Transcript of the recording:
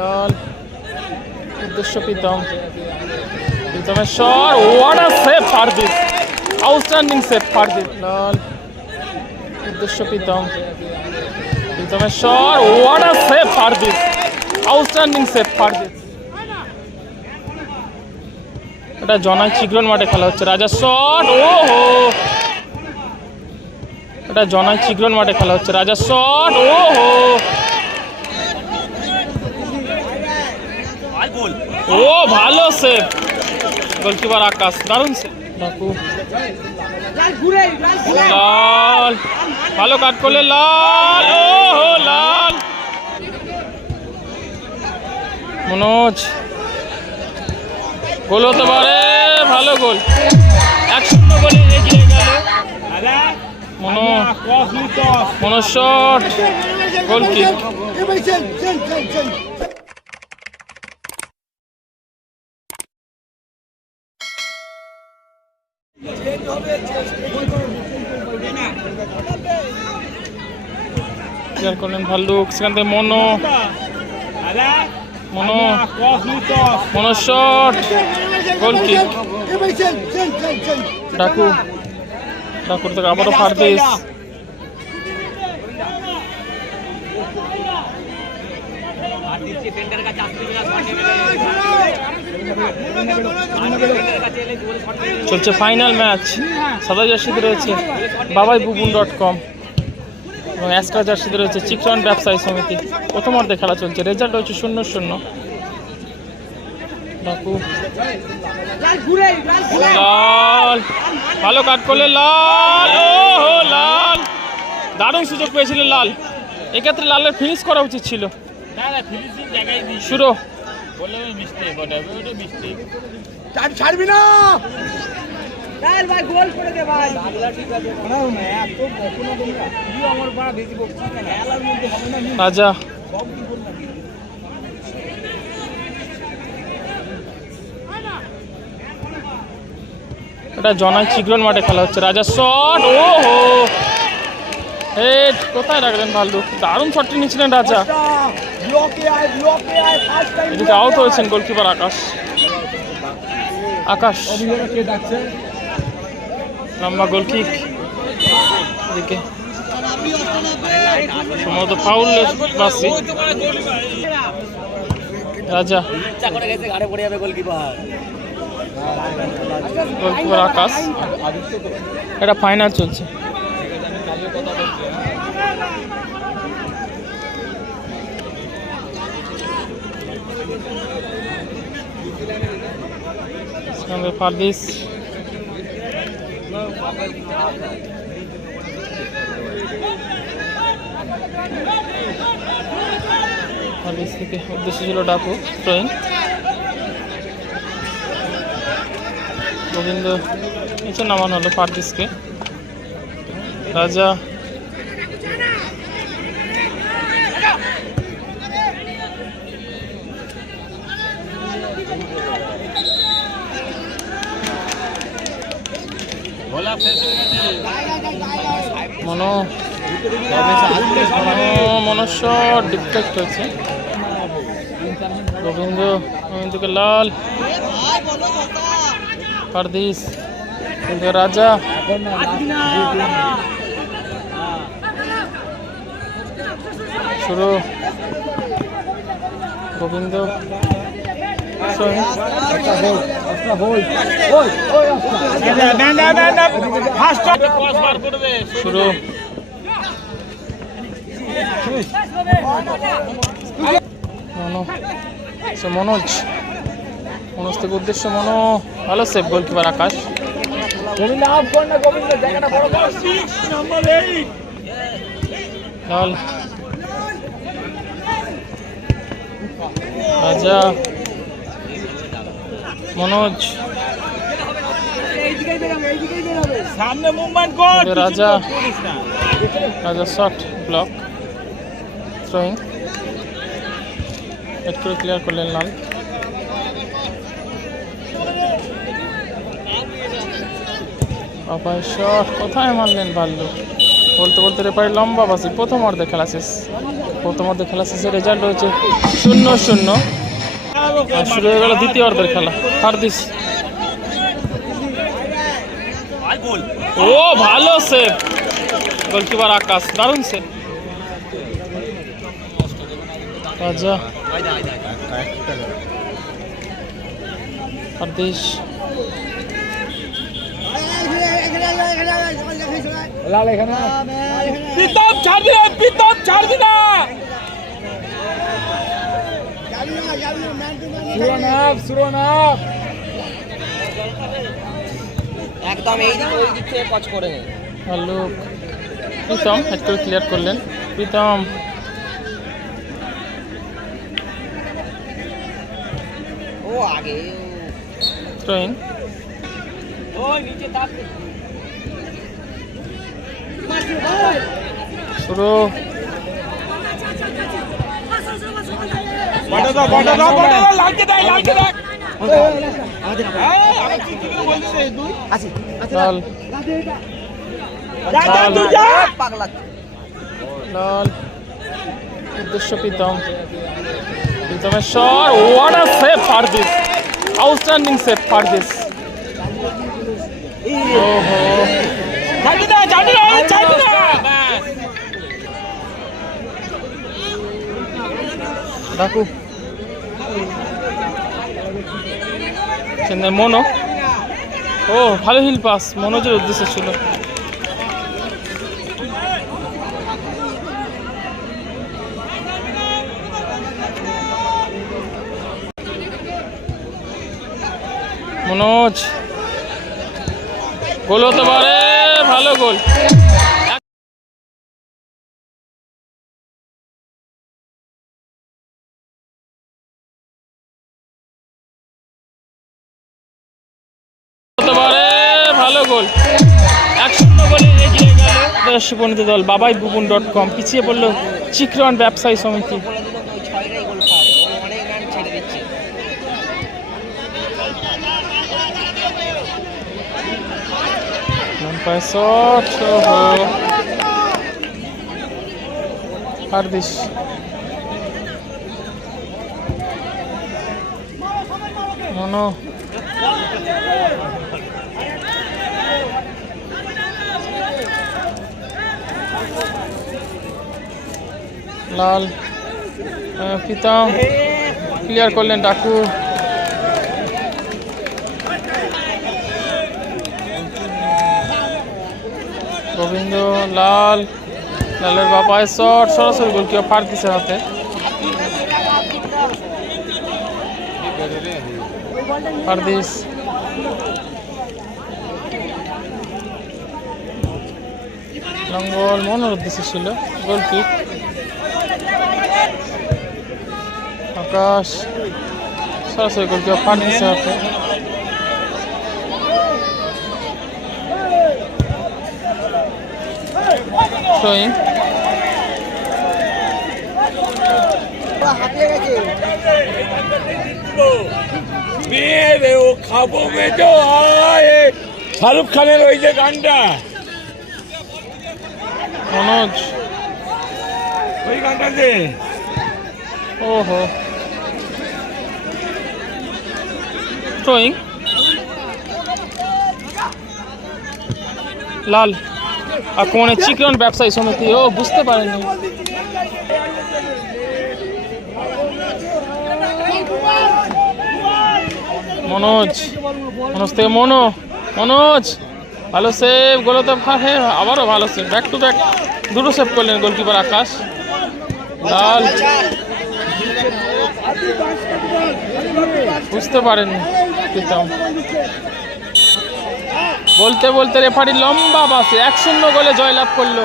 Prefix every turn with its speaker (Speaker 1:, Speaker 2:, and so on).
Speaker 1: লাল উদ্দেশ্য প্রীতম প্রীতমের shot what a save for this outstanding save for this লাল উদ্দেশ্য প্রীতম প্রীতমের shot what a save for this outstanding save for this এটা জনাই চিগ্রন মাঠে খেলা হচ্ছে, রাজা শট ও হো এটা জনাই চিগ্রন মাঠে খেলা হচ্ছে, রাজা শট ও হো ও ভালো সেভ গোলকিপার আকাশ দারুণ সেভ লাল। ভালো কাট করলে লাল। ও লাল। মনোজ। গোল হতে পারে ভালো গোল। এক শূন্য গোলে এগিয়ে গেল। মনো Manoj shot goal kick clear করলেন ভাল্লুক। সেখান থেকে মনো। মনো। মনো শট। Goal kick. ডাকু। ডাকুর থেকে আবারও ফারদিস। চলছে ফাইনাল ম্যাচ সাদা জার্সিতে রয়েছে। বাবাই বুবুন ডট কম এবং অ্যাস্ট্রা জার্সিতে রয়েছে চিকন ব্যবসায়ী সমিতি। প্রথম অর্ধে খেলা চলছে। রেজাল্ট হচ্ছে শূন্য শূন্য। ডাকু। লাল। ভালো কাট করলে লাল। ও লাল। দারুণ সুযোগ পেয়েছিলেন লাল। এক্ষেত্রে লালের ফিনিশ করা উচিত ছিল। শুরু
Speaker 2: ছাড়বি না।
Speaker 1: রাজা এটা জনাই চিগ্রন মাঠে খেলা হচ্ছে। রাজা শট, ও হো। হেড, কোথায় রাখলেন ভাল্লুক? দারুণ শটটি নিয়েছিলেন রাজা। আউট হয়েছেন গোলকিপার আকাশ। আকাশ। লম্বা গোল কিক এদিকে। সম্ভবত ফাউল বাসি। রাজা। গোলকিপার আকাশ। এটা ফাইনাল চলছে। সঙ্গে ফারদিস থেকে উদ্দেশ্য ছিল ডাকু ট্রেন। গোবিন্দ নিচে নামানো হলো পারদিসকে রাজা মনো মনুষ্য ডিফেক্ট হয়েছে। গোবিন্দ গোবিন্দকে লাল। পারদিস রাজা। শুরু। গোবিন্দ শুরু মনোজ মনোজ থেকে উদ্দেশ্য মনো ভালো সেভ গোলকিপার আকাশ রাজা মনোজ।
Speaker 2: সামনে মুভমেন্ট কর
Speaker 1: Raja. Raja shot block throwing করে ক্লিয়ার করলেন লাল। বাবাই শট কোথায় মারলেন ভাল্লু বলতে বলতে রেফারি লম্বা বাসি প্রথম অর্ধে খেলা শেষ। প্রথম অর্ধে খেলা শেষের রেজাল্ট হয়েছে শূন্য শূন্য। শুরু হয়ে গেল দ্বিতীয় অর্ধের খেলা। হারদিস। ও ভালো সেভ। গোলকিপার আকাশ দারুণ সেভ। রাজা। হারদিস।
Speaker 2: লাল এখানে। প্রীতম ছাড় দিনা প্রীতম ছাড় দিনা সুরনাথ সুরনাথ।
Speaker 3: একদম এই দিক ওই দিক থেকে কচ করে নে।
Speaker 1: ভালো প্রীতম হেড ক্লিয়ার করলেন। প্রীতম।
Speaker 3: ও আগে নিচে তার
Speaker 1: শুরু
Speaker 2: বড় দাও বড় দাও বড় দাও লাগতে দাও লাগতে দাও আমি কি কি বলছিস তুই
Speaker 1: লাল
Speaker 2: যা যা তুই যা
Speaker 3: পাগলা
Speaker 1: লাল উদ্দেশ্য প্রীতম। প্রীতমের shot what a save for this outstanding save for this ওহো।
Speaker 2: ছাড় দিনা
Speaker 1: ডাকু। মনো? ও ভালো হিল পাস মনোজের উদ্দেশ্য ছিল। মনোজ। গোল হতে পারে ভালো গোল। হতে দল বাবাই বুবুন ডট কম। পিছিয়ে পড়ল চিক্রন ব্যবসায়ী সমিতি।
Speaker 3: দিল তো ওই ছয়টাই গোল খাওয়াবে ও অনেক রান ছেড়ে দিচ্ছে
Speaker 1: লম্পায় শট ওহো হারদিস মনো লাল প্রীতম ক্লিয়ার করলেন ডাকু। গোবিন্দ, লাল। লালের বাপায় শট সরাসরি গোল কেউ ফার দিছে হাতে। ফারদিস। লঙ্গল মনের উদ্দেশ্যে ছিল। গোল হাতে থ্রোয়িং
Speaker 3: হাতিয়ে গেছে
Speaker 2: মেরে ও খাব আয়। শাহরুখ খানের ওই যে গানটা।
Speaker 1: মনোজ।
Speaker 2: ওই গানটা যে।
Speaker 1: ওহো। থ্রোয়িং লাল। আর কোনে চিকন ব্যবসায়ী সমিতি। ও, বুঝতে পারেনি। মনোজ। মনোজ থেকে মনো। মনোজ। ভালো সেভ গোলো তো হ্যাঁ আবারও ভালো সেভ ব্যাক টু ব্যাক দুটো সেভ করলেন গোলকিপার আকাশ। লাল। বুঝতে পারেননি বলতে বলতে রেফারি লম্বা বাসে এক শূন্য গোলে জয়লাভ করল।